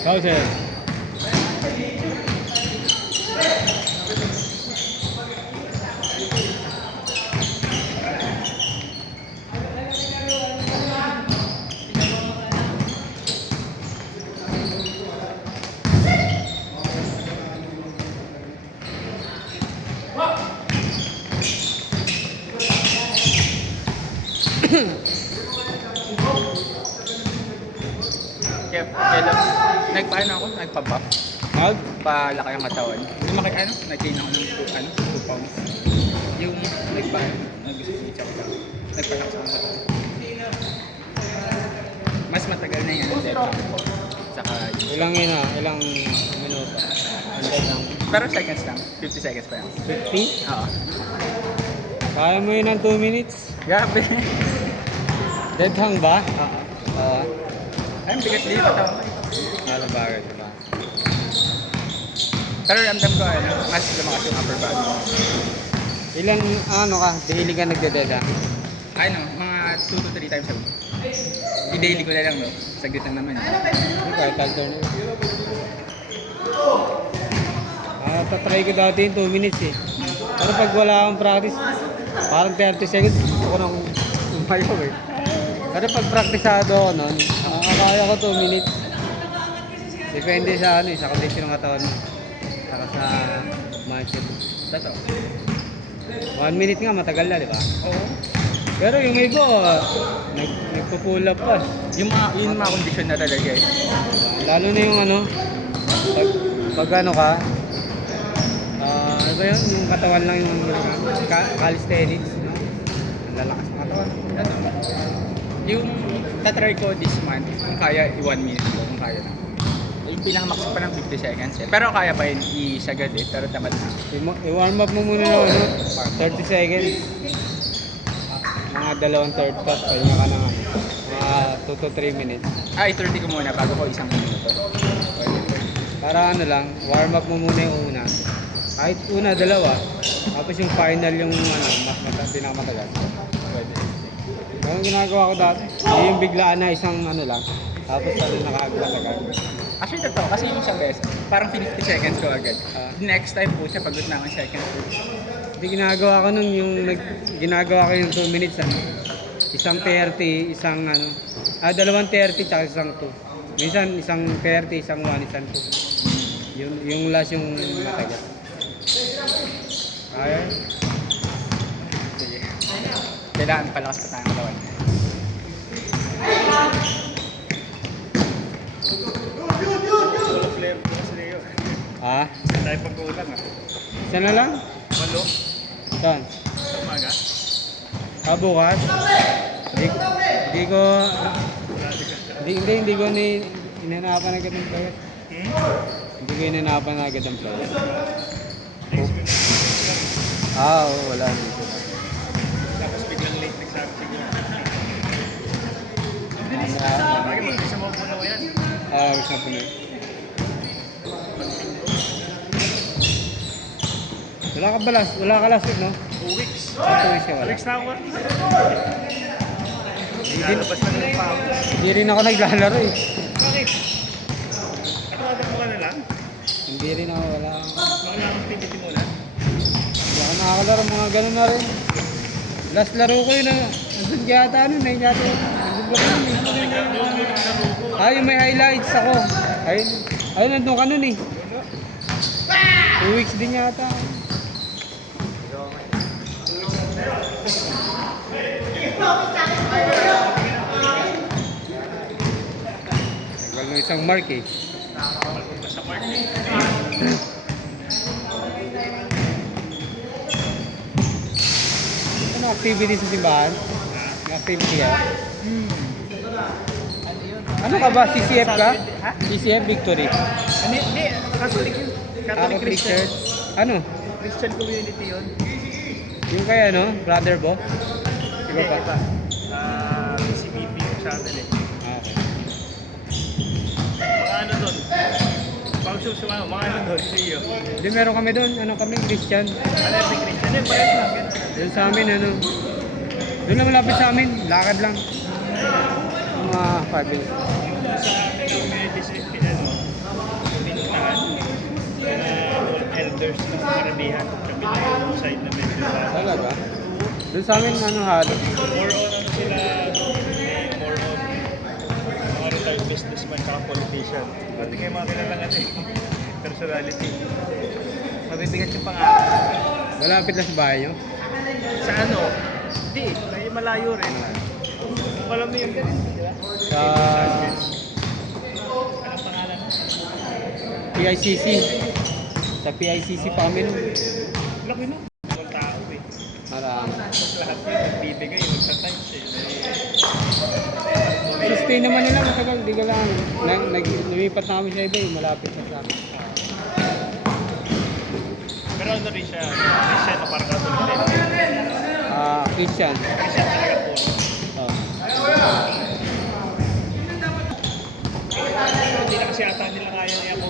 Thousand. Kaya nagpaano ako, nagpa-buff. Palaki ang katawan. Yung nag-gain ako ng 2 pounds. Yung nagpaano, nag-switch ako lang. Nagpalakas ako ng katawan. Mas matagal na yan, deadlift ko. Saka Ilang yun ah? Ilang minuto? pero seconds lang, 50 seconds pa yan. 50? Oo. Kaya mo yun ng 2 minutes? Grabe. Dead hang ba? Oo. Oo. Ay, bigat din yung katawan ko. Alam bagay diba? Pero ramdam ko, mas lumakas yung upper body. Ilan ano ka? Daily ka nagdededa? Mga 2 to 3 times a week. I-daily ko na lang, no? Saglit lang naman. Kahit alternate. Tatry ko dati yung 2 minutes eh. Pero pag wala akong practice, parang 30 seconds, gusto ko nang umayaw eh. Pero pag praktisado ako nun, nakakaya ko 2 minutes. Depende sa sa condition ng katawan mo. Saka sa mindset. Totoo. 1 minute nga matagal na, di ba? Oo. Pero yung iba, nagpo-pull up pa. Yung mga kondisyon na talaga eh. Lalo na yung pag ano ka, ano ba yun? Yung katawan lang yung calisthenics, no? Ang lalakas ng katawan. Yung tatry ko this month, kung kaya 1 minute ko, kung kaya na. Yung pinakamax pa ng 50 seconds eh. Pero kaya pa yun isagad eh, pero tamad na. I-warm up mo muna ng 30 seconds. Mga 2/3 cup, pahinga ka ng mga 2 to 3 minutes. I-30 ko muna bago ko 1 minuto. Para lang, warm up mo muna yung una. Kahit una, 2. Tapos yung final yung pinakamatagal. Pwede. Yung ginagawa ko dati, yung biglaan na isang lang. Tapos nakakagmatagal. Actually, totoo. Kasi yung isang beses, parang 50 seconds ko agad. Next time po siya, pagod na ako second po. Hindi ginagawa ko nun ginagawa ko yung 2 minutes isang 30, isang 2 30 tsaka isang 2. Minsan isang 30, isang 1, isang 2. Yung last yung matagal. Kaya? Sige. Kailangan palakas pa tayo ng katawan. Ha? Tayo pag-uulan Isa na lang? Malo? Saan? Sa umaga? Bukas? Hindi ko inanapan agad ng players. Hindi ko inanapan agad ng players. Oo, wala dito. Tapos biglang late nagsabi siguro. Bakit mag-isa mo po na mo yan? Gusto ko na. Wala ka last week, no? 2 weeks. 2 weeks ka wala. 2 weeks na ako. Lalabas na lang pa ako. Hindi rin ako naglalaro eh. Bakit? Nakawagan mo ka na lang? Hindi rin ako, wala. Wala akong activity mo na? Hindi ako nakakalaro, mga ganun na rin. Last laro ko yun, nandun yata nun, yata yun. Yung may highlights ako. Ayun, nandun ka nun eh. 2 weeks din yata. Tagal ng isang mark eh. Sa mark. Ano activity sa simbahan? May activity yan? Ano ka ba? CCF ka? Ha? CCF Victory. Hindi. Catholic yun. Catholic Christian. Church. Ano? Christian community yun. Yung kaya Brother Bo? Iba pa? Iba. CBP yung channel eh. Okay. Mga ano doon? Pag susumano, mga ano doon? Siyo. Hindi, meron kami doon. Kami Christian. Ano yung Christian? Yung parehas lang. Doon sa amin, Doon lang malapit sa amin, lakad lang. Mga 5 minutes. Sa akin ang medicine, pinuntahan. Old elders ng Karamihan. Kabila yung side na medyo Talaga? Doon sa amin, ano halos. more on ano sila, more on mga retired businessman kaka politician. Pati kayo mga kilalang personality. Mabibigat yung pangarap. Malapit lang sa bahay nyo. Sa ano? Hindi, may malayo rin. Kung alam mo yung ganun, di ba? Sa Anong pangalan mo? PICC. Sa PICC pa kami nun. Laki no? Ang tao eh. Marami. Tapos lahat yun, nagbibigay, magsa-times eh. Sustain naman nila matagal, di ka lang. Lumipat na kami sa iba eh, malapit na sa amin. Pero ano rin siya, Christian na parang Catholic din. Christian. Christian talaga po. Oh. Hindi na kasi ata nila kaya niya ako.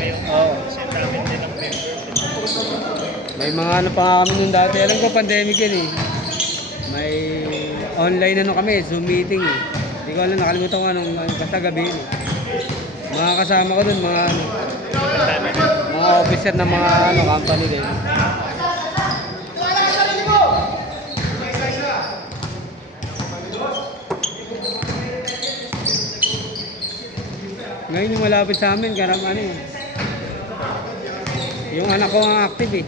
Ngayon, Oo. kasi ang dami din ng members. May mga ano pa nga kami nun dati. Alam ko pandemic yun eh. May online ano kami, Zoom meeting eh. Hindi ko alam, nakalimutan ko anong basta gabi yun eh. Mga kasama ko dun, mga ano, Ang dami na. mga officer ng mga ano, company din. Ngayon yung malapit sa amin, karam ano yun. Yung anak ko ang active eh.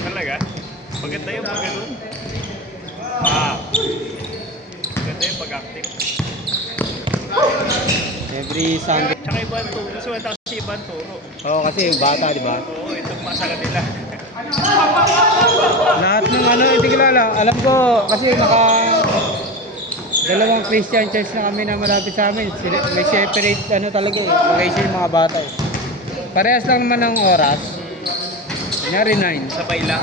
Talaga? Maganda yung pag ganun. Maganda yung pag-active. Every Sunday. Tsaka iba ang turo. Mas wala kasi iba ang turo. Oo, kasi yung bata, di ba? Oo, itong masa kanila. Lahat ng ano, hindi kilala. Alam ko, kasi dalawang Christian church na kami na malapit sa amin. May separate ano talaga eh. Location yung mga bata eh. Parehas lang naman ng oras. Kunyari 9. Sabay lang.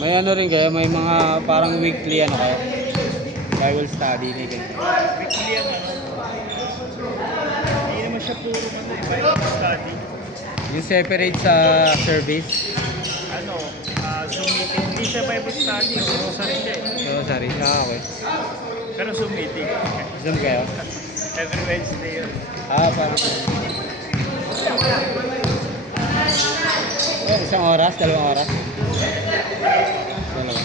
May ano rin kayo, may mga parang weekly ano kayo. Bible study na ganyan. Weekly ang ano. Hindi naman siya puro ano eh. Bible study. Yung separate sa service. Ano, Zoom meeting. Hindi siya Bible study. Sorry siya eh. So, sorry. Okay. Pero Zoom meeting. Zoom kayo? Every Wednesday yun. Parang oh, isang oras, dalawang oras. Dalawa.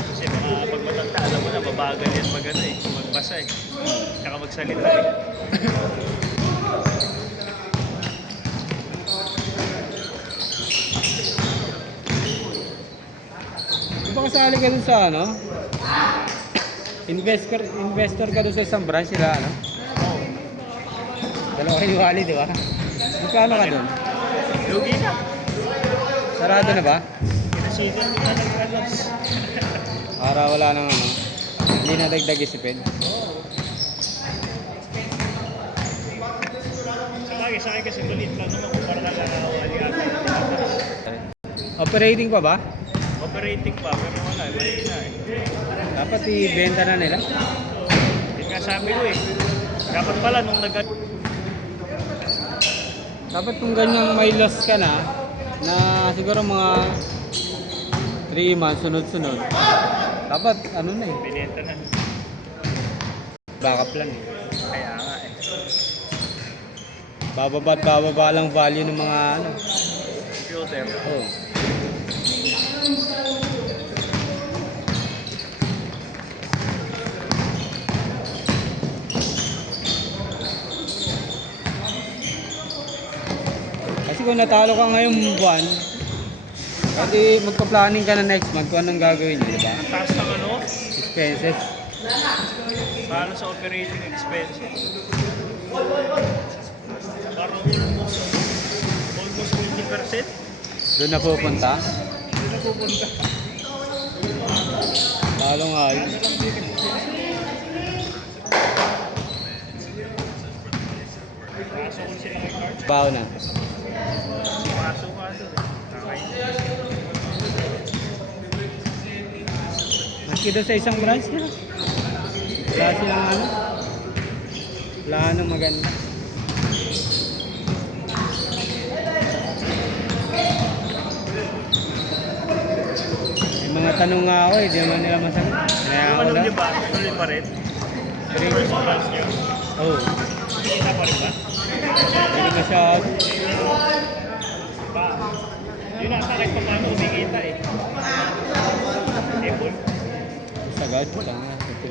Kasi mga pag matanda, alam mo na, mabagal yan mag ano eh. Magbasa eh. Tsaka magsalita eh. Di ba kasali ka dun sa ano? Investor ka dun sa isang branch nila ano? Dalawa kayo wali, di ba? Magkano ka dun? Lugi na. Sarado na ba? Kinasitin mo na nag-alas. Para wala nang ano. Hindi na dagdag isipin. Sa akin kasi tulit lang naman kung parang nakakawali-ati. Operating pa ba? Operating pa, pero wala, mali na eh. Dapat ibenta na nila. Yun nga sabi ko eh. Dapat pala nung Dapat kung ganyang may loss ka na siguro mga 3 months sunod-sunod. Dapat ano na eh. binenta na. Backup lang eh. Kaya nga eh. Bababa at bababa lang value ng mga ano. Computer. Oh. Kasi kung natalo ka ngayong buwan, pwede magpa-planning ka na next month kung anong gagawin niyo, di ba? Ang taas ng ano? Expenses. Para sa operating expenses. Parang almost 20 90%. Doon na pupunta. Hindi na pupunta. Talo nga yun. Kaso kung sila kay Cards, Bao na. kaso ka doon. Maski doon sa isang branch na. Wala silang ano. Wala nang maganda. May mga tanong nga ako eh, di naman nila masagot. Kaya ako Ano lang. nyo ba? Tuloy pa rin? First branch nyo? Oo. Kita pa rin ba? Hindi masyado. Ba? Yun ata kahit pa paano kumikita eh. Apple. Sagad. Tanga. Ito